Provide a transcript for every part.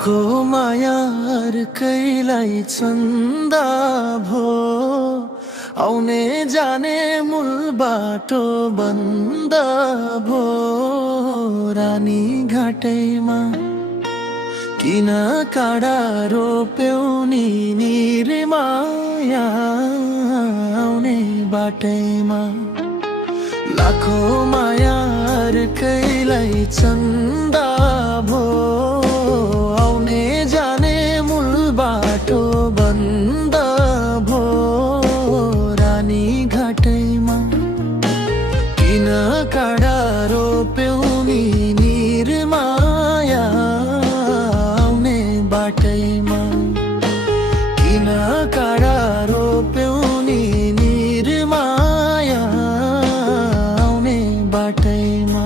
लाखो मायार कैलाई चन्दा भो आउने जाने मूल बाटो बन्द भो रानी घाटैमा किन काडा रोप्यौ नि निर्माया आउने बाटैमा लाखो मायार कैलाई चन्दा भो आउने जाने मूल बाटो बन्द भो रानी घाटैमा किन काडा रोप्यौ नि निर्माया आउने बाटैमा किन काडा रोप्यौ नि निर्माया आउने बाटैमा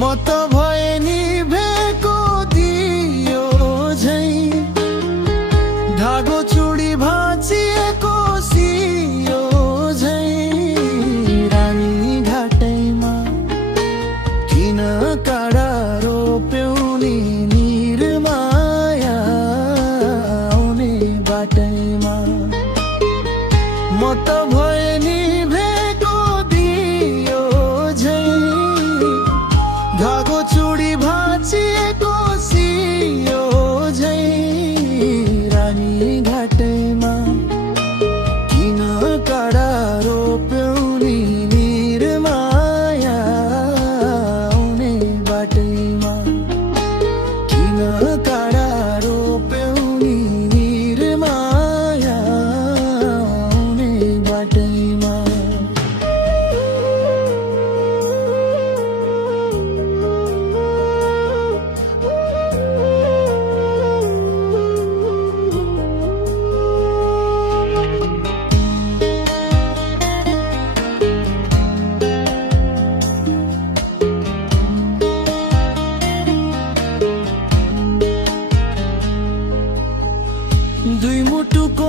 म त भए नि भेको दियो झै धागो चुडी भाँचिएको सियो झै रानी घाटैमा किन काडा रोप्यौ नि निर्माया आउने बाटैमा म त भए नि भेको दियो झै धागो चुडी भाँचिएको सियो झै रानी घाटैमा किन काडा रोप्यौ नि निर्माया आउने बाटैमा किन काडा रोप्यौ नि निर्माया आउने बाटैमा दुई मुटुको